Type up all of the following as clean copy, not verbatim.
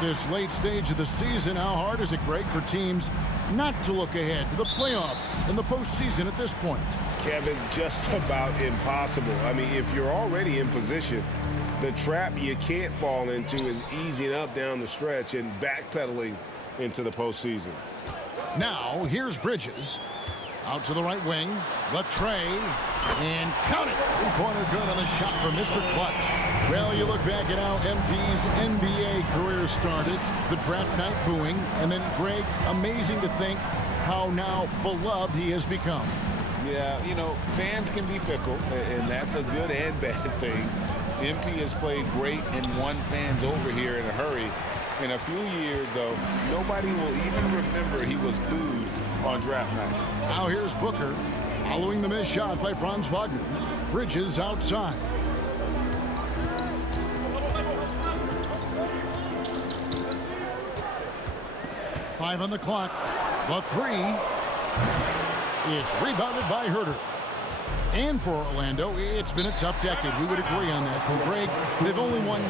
This late stage of the season, how hard is it, Greg, for teams not to look ahead to the playoffs and the postseason at this point? Kevin, just about impossible. I mean, if you're already in position, the trap you can't fall into is easing up down the stretch and backpedaling into the postseason. Now, here's Bridges. Out to the right wing. The tray. And count it. Three-pointer good on the shot for Mr. Clutch. Well, you look back at how MP's NBA career started. The draft night booing. And then, Greg, amazing to think how now beloved he has become. Yeah, you know, fans can be fickle, and that's a good and bad thing. MP has played great and won fans over here in a hurry. In a few years, though, nobody will even remember he was booed on draft night. Now here's Booker, following the missed shot by Franz Wagner. Bridges outside. Five on the clock. The three. It's rebounded by Herter. And for Orlando, it's been a tough decade. We would agree on that. Well, Greg, they've only won...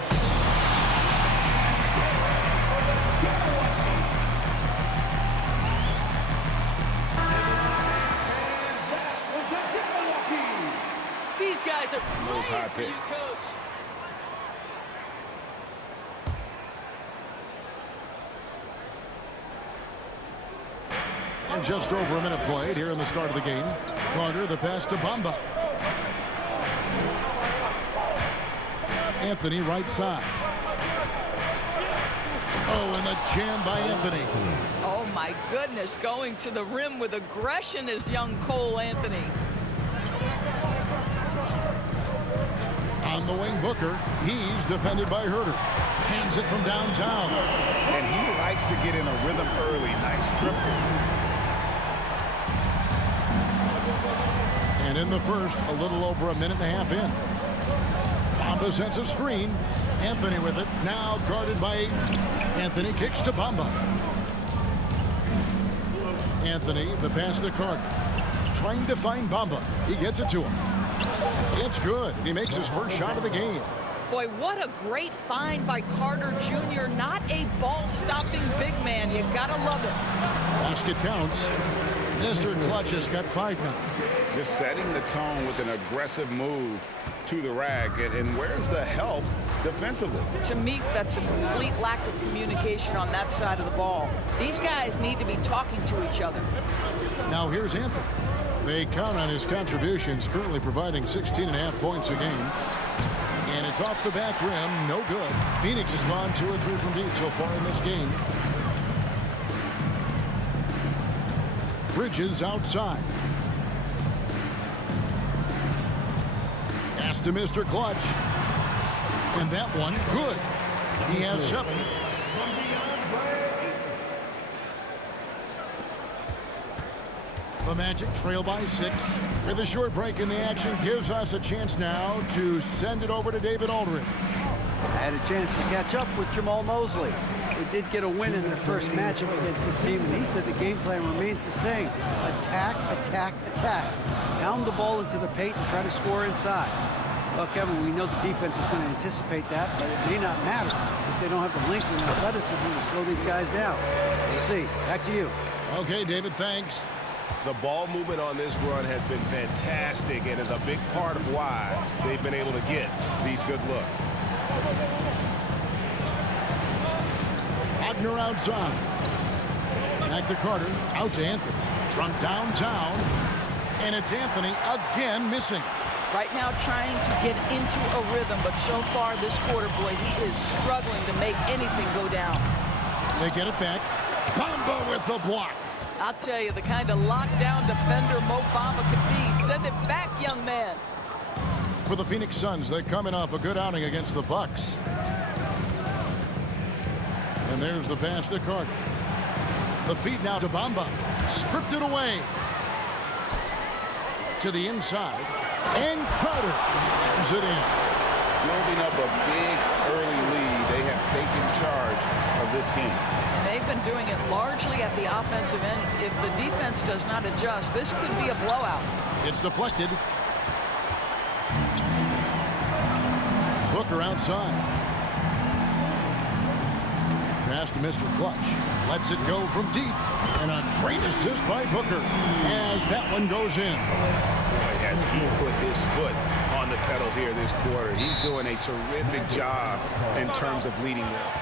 These guys are those high picks. And just over a minute played here in the start of the game. Carter, the pass to Bamba. Anthony, right side. Oh, and the jam by Anthony. Oh, my goodness. Going to the rim with aggression is young Cole Anthony. On the wing, Booker. He's defended by Herter. Hands it from downtown. And he likes to get in a rhythm early. Nice triple. And in the first, a little over a minute and a half in. Bamba sends a screen. Anthony with it. Now guarded by Ayton. Anthony kicks to Bamba. Anthony, the pass to Carter. Trying to find Bamba. He gets it to him. It's good. He makes his first shot of the game. Boy, what a great find by Carter Jr. Not a ball-stopping big man. You gotta love it. Basket counts. Mr. Clutch has got 5 now. Just setting the tone with an aggressive move to the rack. And where's the help defensively? To me, that's a complete lack of communication on that side of the ball. These guys need to be talking to each other. Now here's Anthony. They count on his contributions, currently providing 16.5 points a game. And it's off the back rim, no good. Phoenix has gone 2 or 3 from deep so far in this game. Bridges outside. Pass to Mr. Clutch. And that one, good. He has 7. The Magic trail by 6. With a short break in the action, gives us a chance now to send it over to David Aldridge. I had a chance to catch up with Jamal Mosley. They did get a win in their first matchup against this team, and he said the game plan remains the same. Attack, attack, attack. Pound the ball into the paint and try to score inside. Well, Kevin, we know the defense is going to anticipate that, but it may not matter if they don't have the length and athleticism to slow these guys down. We'll see. Back to you. Okay, David, thanks. The ball movement on this run has been fantastic and is a big part of why they've been able to get these good looks. Wagner outside. Back to Carter. Out to Anthony. From downtown. And it's Anthony again missing. Right now trying to get into a rhythm, but so far this quarter, boy, he is struggling to make anything go down. They get it back. Bamba with the block. I'll tell you, the kind of lockdown defender Mo Bamba could be. Send it back, young man. For the Phoenix Suns, they're coming off a good outing against the Bucks. And there's the pass to Carter. The feed now to Bamba. Stripped it away. To the inside. And Crowder slams it in. Building up a big early lead. They have taken charge of this game. They've been doing it largely at the offensive end. If the defense does not adjust, this could be a blowout. It's deflected. Booker outside. Pass to Mr. Clutch. Lets it go from deep. And a great assist by Booker as that one goes in. Boy, has he put his foot on the pedal here this quarter. He's doing a terrific job in terms of leading them.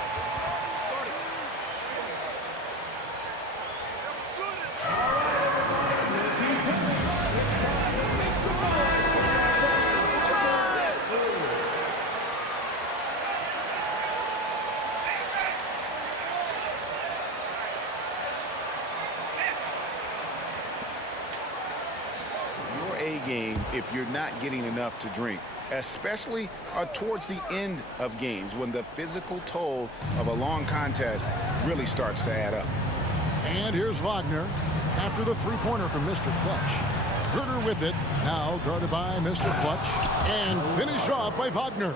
Game if you're not getting enough to drink, especially towards the end of games when the physical toll of a long contest really starts to add up. And here's Wagner after the three-pointer from Mr. Clutch. Herter with it, now guarded by Mr. Clutch, and finished off by Wagner.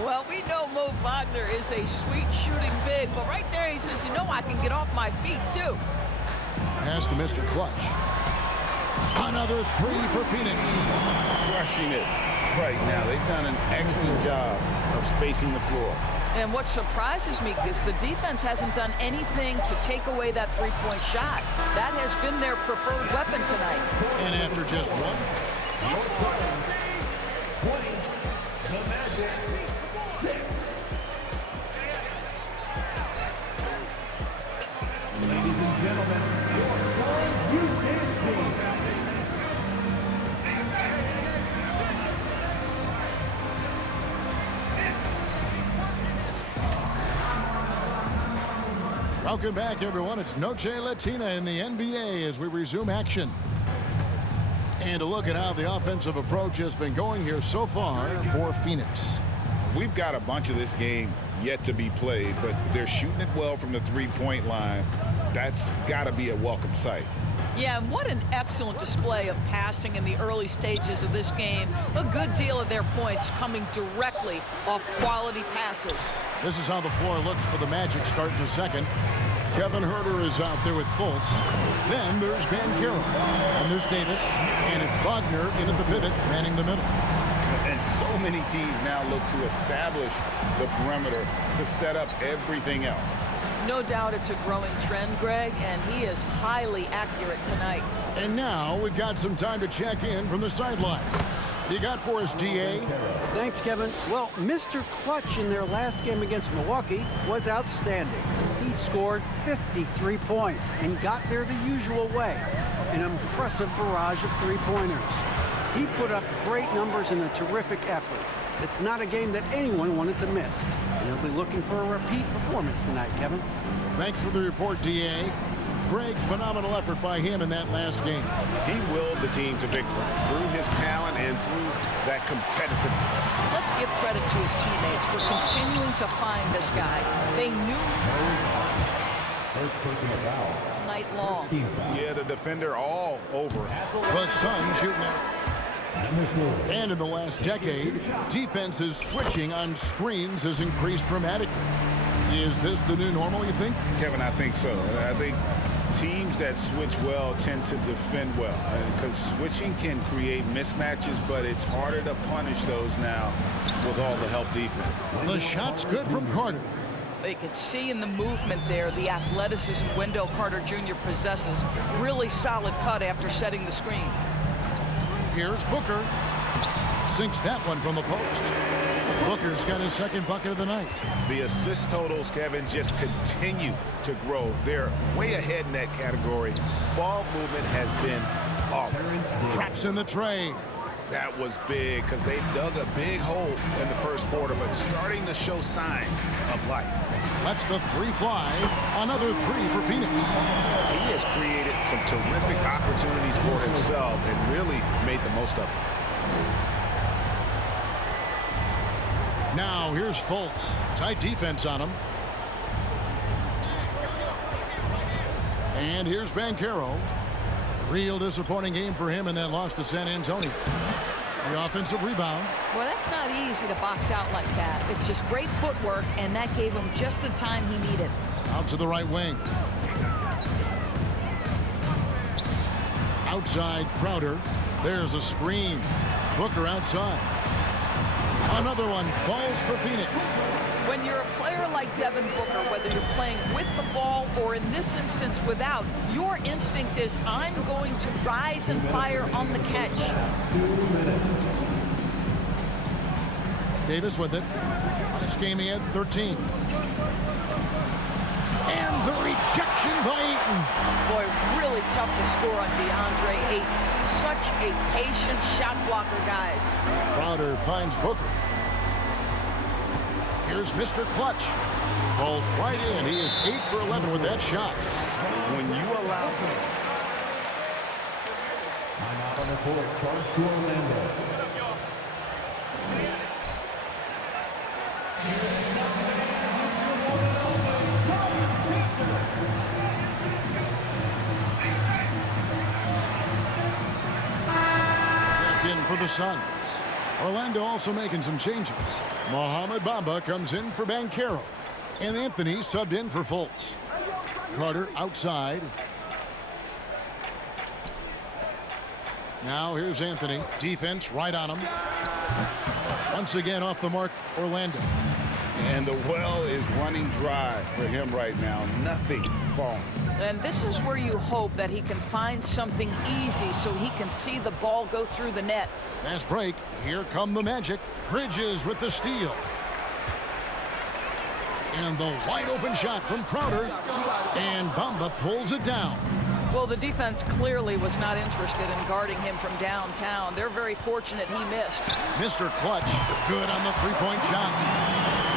Well, we know Mo Wagner is a sweet shooting big, but right there he says, you know, I can get off my feet too. Pass to Mr. Clutch. Another three for Phoenix. Crushing it right now. They've done an excellent job of spacing the floor. And what surprises me is the defense hasn't done anything to take away that three-point shot. That has been their preferred weapon tonight. And after just one. The Magic 6. Ladies and gentlemen, your current Houston team. Welcome back, everyone. It's Noche Latina in the NBA as we resume action. And a look at how the offensive approach has been going here so far for Phoenix. We've got a bunch of this game yet to be played, but they're shooting it well from the three-point line. That's got to be a welcome sight. Yeah, and what an excellent display of passing in the early stages of this game. A good deal of their points coming directly off quality passes. This is how the floor looks for the Magic starting the second. Kevin Herter is out there with Fultz. Then there's MyCareer. And there's Davis. And it's Wagner in at the pivot, manning the middle. And so many teams now look to establish the perimeter to set up everything else. No doubt it's a growing trend, Greg, and he is highly accurate tonight. And now we've got some time to check in from the sidelines. You got for us, DA? Thanks, Kevin. Well, Mr. Clutch in their last game against Milwaukee was outstanding. He scored 53 points and got there the usual way. An impressive barrage of three-pointers. He put up great numbers in a terrific effort. It's not a game that anyone wanted to miss. And he'll be looking for a repeat performance tonight, Kevin. Thanks for the report, DA. Greg, phenomenal effort by him in that last game. He willed the team to victory through his talent and through that competitiveness. Let's give credit to his teammates for continuing to find this guy. They knew. First personal foul. night long. Yeah, the defender all over. The Suns shooting that. And in the last decade, defenses switching on screens has increased dramatically. Is this the new normal, you think? Kevin, I think so. I think teams that switch well tend to defend well, because switching can create mismatches, but it's harder to punish those now with all the help defense. The shot's good from Carter. You can see in the movement there the athleticism Wendell Carter Jr. possesses. Really solid cut after setting the screen. Here's Booker. Sinks that one from the post. Booker's got his second bucket of the night. The assist totals, Kevin, just continue to grow. They're way ahead in that category. Ball movement has been flawless. Traps in the tray. That was big because they dug a big hole in the first quarter, but starting to show signs of life. Lets the three fly. Another three for Phoenix. He has created some terrific opportunities for himself and really made the most of them. Now here's Fultz. Tight defense on him. And here's Banchero. Real disappointing game for him in that loss to San Antonio. The offensive rebound. Well, that's not easy to box out like that. It's just great footwork, and that gave him just the time he needed. Out to the right wing. Outside Crowder. There's a screen. Booker outside. Another one falls for Phoenix. When you're a player like Devin Booker, whether you're playing with the ball or in this instance without, your instinct is, I'm going to rise and fire on the catch. Davis with it. This game he had 13. And the rejection by Ayton. Boy, really tough to score on DeAndre Ayton. Such a patient shot blocker, guys. Crowder finds Booker. Here's Mr. Clutch. Falls right in. He is 8 for 11 with that shot. When you allow him. I'm out on the court. Charge to Orlando. Back in for the Suns. Orlando also making some changes. Mohamed Bamba comes in for Banchero. And Anthony subbed in for Fultz. Carter outside. Now here's Anthony. Defense right on him. Once again off the mark, Orlando. And the well is running dry for him right now. Nothing falling. And this is where you hope that he can find something easy so he can see the ball go through the net. Fast break. Here come the Magic. Bridges with the steal. And the wide open shot from Crowder. And Bamba pulls it down. Well, the defense clearly was not interested in guarding him from downtown. They're very fortunate he missed. Mr. Clutch, good on the three-point shot.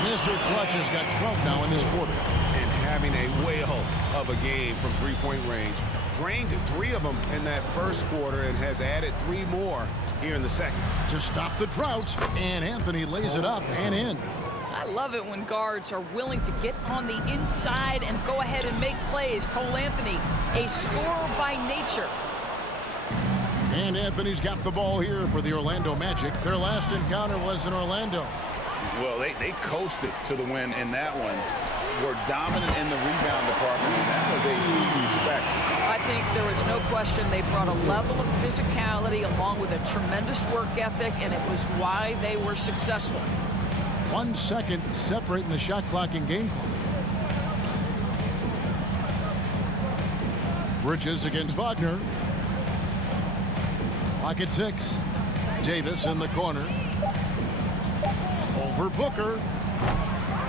Mr. Clutch has got 12 now in this quarter. And having a whale of a game from three-point range. Drained 3 of them in that first quarter and has added 3 more here in the second. To stop the drought, and Anthony lays it up and in. I love it when guards are willing to get on the inside and go ahead and make plays. Cole Anthony, a scorer by nature. And Anthony's got the ball here for the Orlando Magic. Their last encounter was in Orlando. Well, they coasted to the win in that one. Were dominant in the rebound department, and that was a huge factor. I think there was no question they brought a level of physicality along with a tremendous work ethic, and it was why they were successful. 1 second separating the shot clock and game clock. Bridges against Wagner. Clock at 6. Davis in the corner. Over Booker.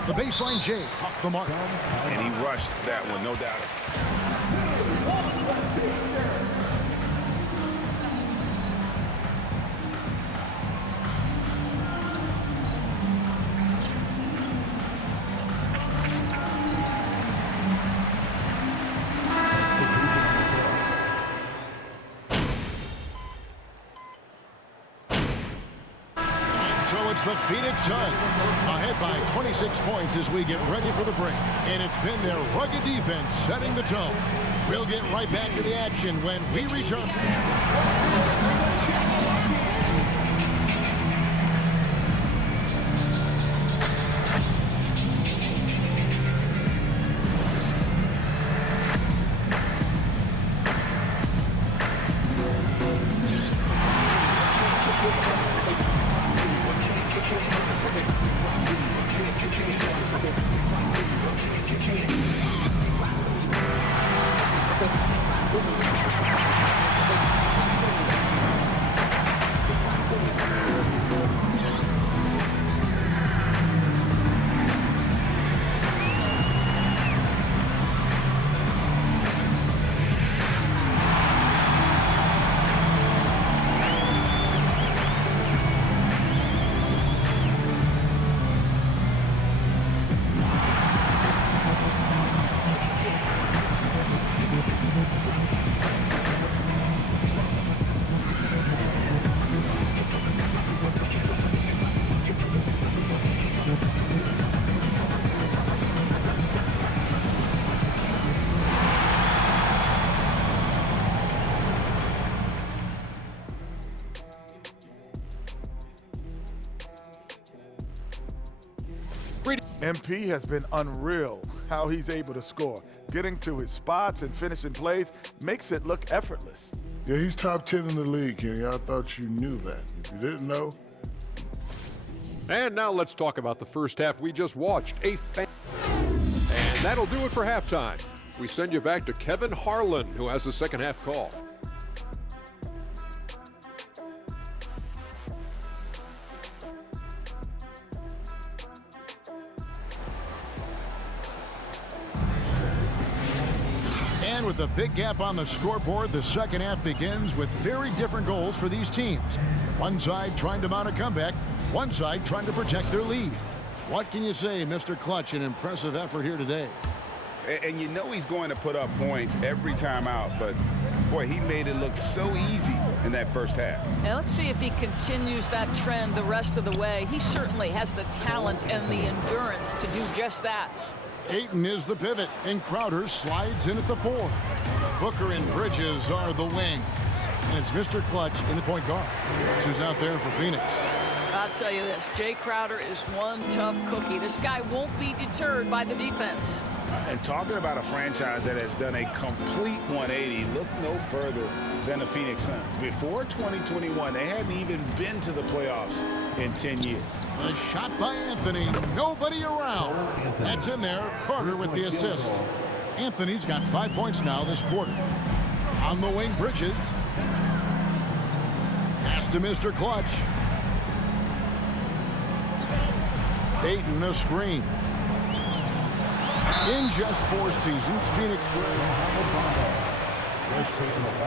The baseline J off the mark. And he rushed that one, no doubt. It's the Phoenix Suns ahead by 26 points as we get ready for the break. And it's been their rugged defense setting the tone. We'll get right back to the action when we return. MP has been unreal how he's able to score. Getting to his spots and finishing plays makes it look effortless. Yeah, he's top 10 in the league, Kenny. I thought you knew that. If you didn't know. And now let's talk about the first half we just watched. And that'll do it for halftime. We send you back to Kevin Harlan, who has the second half call. And with a big gap on the scoreboard, the second half begins with very different goals for these teams. One side trying to mount a comeback, one side trying to protect their lead. What can you say, Mr. Clutch? An impressive effort here today. And you know he's going to put up points every time out, but boy, he made it look so easy in that first half. Now let's see if he continues that trend the rest of the way. He certainly has the talent and the endurance to do just that. Ayton is the pivot, and Crowder slides in at the 4. Booker and Bridges are the wings. And it's Mr. Clutch in the point guard. That's who's out there for Phoenix. I'll tell you this, Jay Crowder is one tough cookie. This guy won't be deterred by the defense. And talking about a franchise that has done a complete 180, look no further than the Phoenix Suns. Before 2021, they hadn't even been to the playoffs in 10 years. A shot by Anthony. Nobody around. That's in there. Carter with the assist. Anthony's got 5 points now this quarter. On the wing, Bridges. Pass to Mr. Clutch. Ayton a screen. In just 4 seasons, Phoenix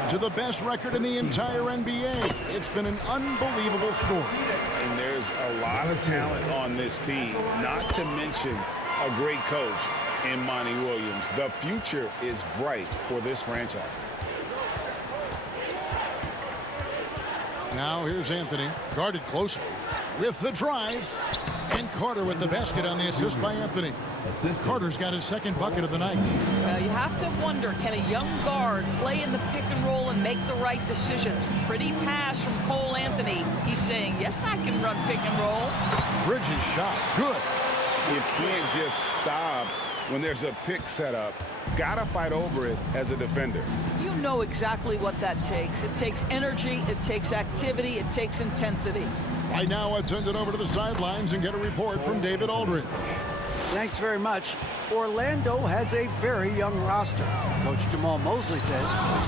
to the best record in the entire NBA. It's been an unbelievable story. And there's a lot of talent on this team, not to mention a great coach in Monty Williams. The future is bright for this franchise. Now here's Anthony, guarded closer with the drive. And Carter with the basket on the assist by Anthony. Carter's got his second bucket of the night. Well, you have to wonder, can a young guard play in the pick and roll and make the right decisions? Pretty pass from Cole Anthony. He's saying, yes, I can run pick and roll. Bridges shot. Good. You can't just stop when there's a pick set up. Gotta fight over it as a defender. You know exactly what that takes. It takes energy, it takes activity, it takes intensity. Right now, let's send it over to the sidelines and get a report from David Aldridge. Thanks very much. Orlando has a very young roster. Coach Jamal Mosley says,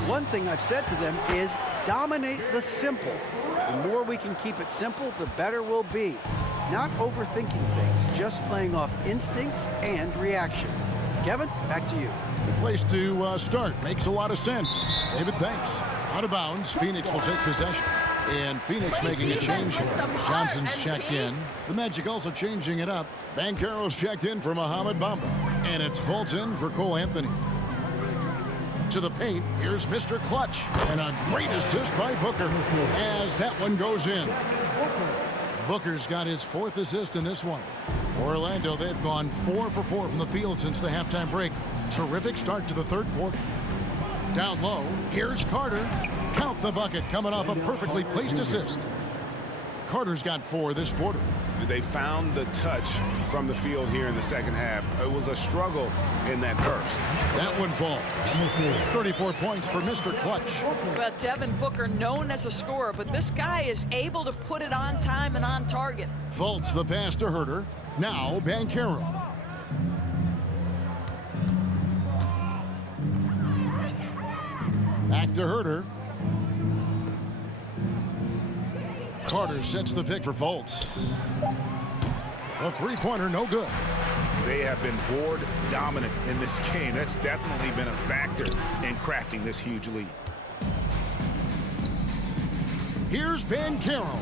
one thing I've said to them is dominate the simple. The more we can keep it simple, the better we'll be. Not overthinking things, just playing off instincts and reaction. Kevin, back to you. Good place to start. Makes a lot of sense. David, thanks. Out of bounds, Phoenix will take possession. And Phoenix making a change here. Johnson's checked in. The Magic also changing it up. Banchero's checked in for Mohamed Bamba. And it's Fulton for Cole Anthony. To the paint, here's Mr. Clutch. And a great assist by Booker as that one goes in. Booker's got his 4th assist in this one. For Orlando, they've gone 4 for 4 from the field since the halftime break. Terrific start to the 3rd quarter. Down low, here's Carter. Count the bucket coming off a perfectly placed assist. Carter's got 4 this quarter. They found the touch from the field here in the second half. It was a struggle in that first. That one falls. 34 points for Mr. Clutch. Well, Devin Booker, known as a scorer, but this guy is able to put it on time and on target. Fultz the pass to Herter. Now Banchero. Back to Herter. Carter sets the pick for Fultz. A three-pointer, no good. They have been board dominant in this game. That's definitely been a factor in crafting this huge lead. Here's Banchero.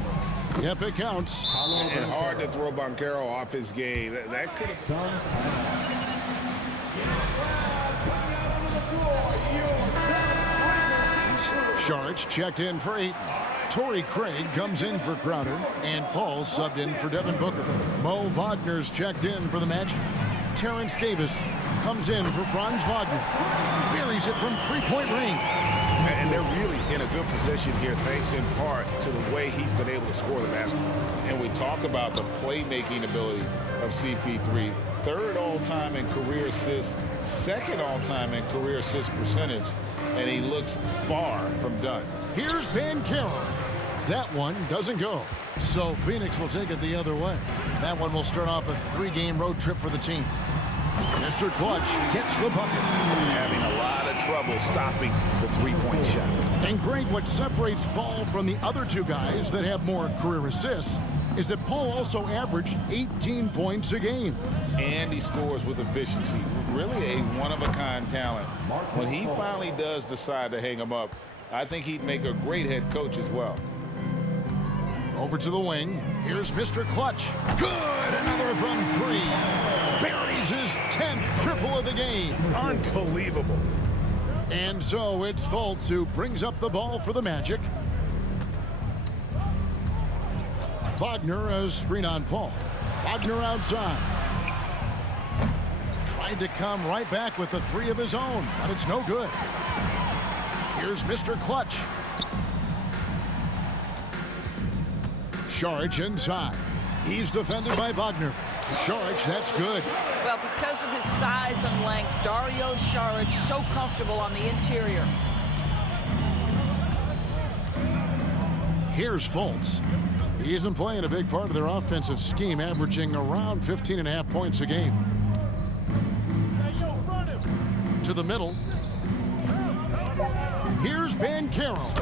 Yep, it counts. And hard to throw Banchero off his game. That could have... Sharch checked in for 8. Torrey Craig comes in for Crowder, and Paul subbed in for Devin Booker. Mo Wagner's checked in for the Magic. Terrence Davis comes in for Franz Wagner. Buries it from three-point range. And they're really in a good position here, thanks in part to the way he's been able to score the basketball. And we talk about the playmaking ability of CP3. 3rd all-time in career assists, 2nd all-time in career assist percentage, and he looks far from done. Here's Banchero. That one doesn't go. So Phoenix will take it the other way. That one will start off a 3-game road trip for the team. Mr. Clutch gets the bucket. Having a lot of trouble stopping the three-point shot. And great, what separates Paul from the other 2 guys that have more career assists is that Paul also averaged 18 points a game. And he scores with efficiency. Really a one-of-a-kind talent. When he finally does decide to hang him up, I think he'd make a great head coach as well. Over to the wing. Here's Mr. Clutch. Good! Another from 3. Buries his 10th triple of the game. Unbelievable. And so it's Fultz who brings up the ball for the Magic. Wagner a screen on Paul. Wagner outside. Tried to come right back with the 3 of his own, but it's no good. Here's Mr. Clutch. Sharch inside. He's defended by Wagner. Sharch, that's good. Well, because of his size and length, Dario Saric so comfortable on the interior. Here's Fultz. He's been playing a big part of their offensive scheme, averaging around 15.5 points a game. To the middle. Here's Banchero.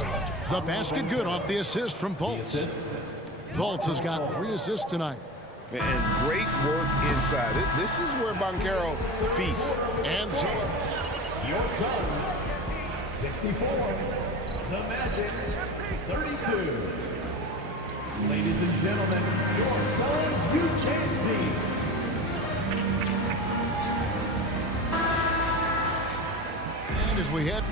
The basket good off the assist from Fultz. Fultz has got 3 assists tonight. And great work inside. This is where Banchero feasts. And so Your Suns, 64. The Magic, 32. Ladies and gentlemen, your Suns UK team. and as we head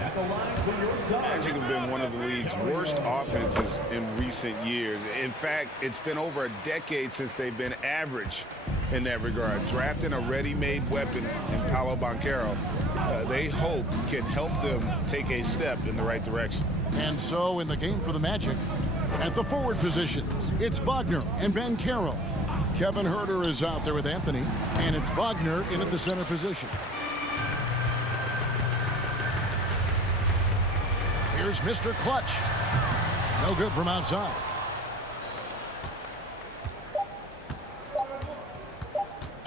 At the line for your side. Magic have been one of the league's worst offenses in recent years. In fact, it's been over a decade since they've been average in that regard. Drafting a ready-made weapon in Paolo Banchero, they hope can help them take a step in the right direction. And so in the game for the Magic, at the forward positions, it's Wagner and Banchero. Kevin Herter is out there with Anthony, and it's Wagner in at the center position. Here's Mr. Clutch. No good from outside.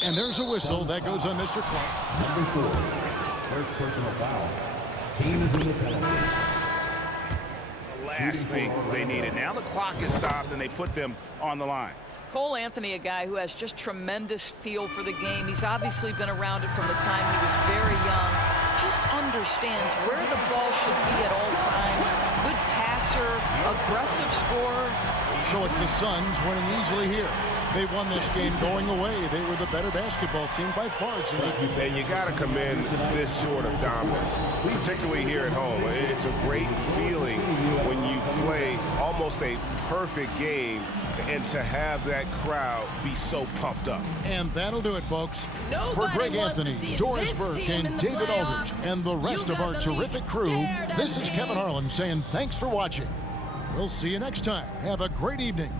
And there's a whistle that goes on Mr. Clutch. Number 4, first personal foul. Team is in the penalty. Last thing they needed. Now the clock is stopped and they put them on the line. Cole Anthony, a guy who has just tremendous feel for the game. He's obviously been around it from the time he was very young. Just understands where the ball should be at all times. Good passer, aggressive scorer. So it's the Suns winning easily here. They won this game going away. They were the better basketball team by far tonight. And you got to commend this sort of dominance, particularly here at home. It's a great feeling when you play almost a perfect game and to have that crowd be so pumped up. And that'll do it, folks. For Nobody Greg wants to Anthony, see Doris this Burke, team in and the David playoffs. Aldridge, and the rest You of our got the league terrific crew, scared of this is me. Kevin Harlan saying thanks for watching. We'll see you next time. Have a great evening.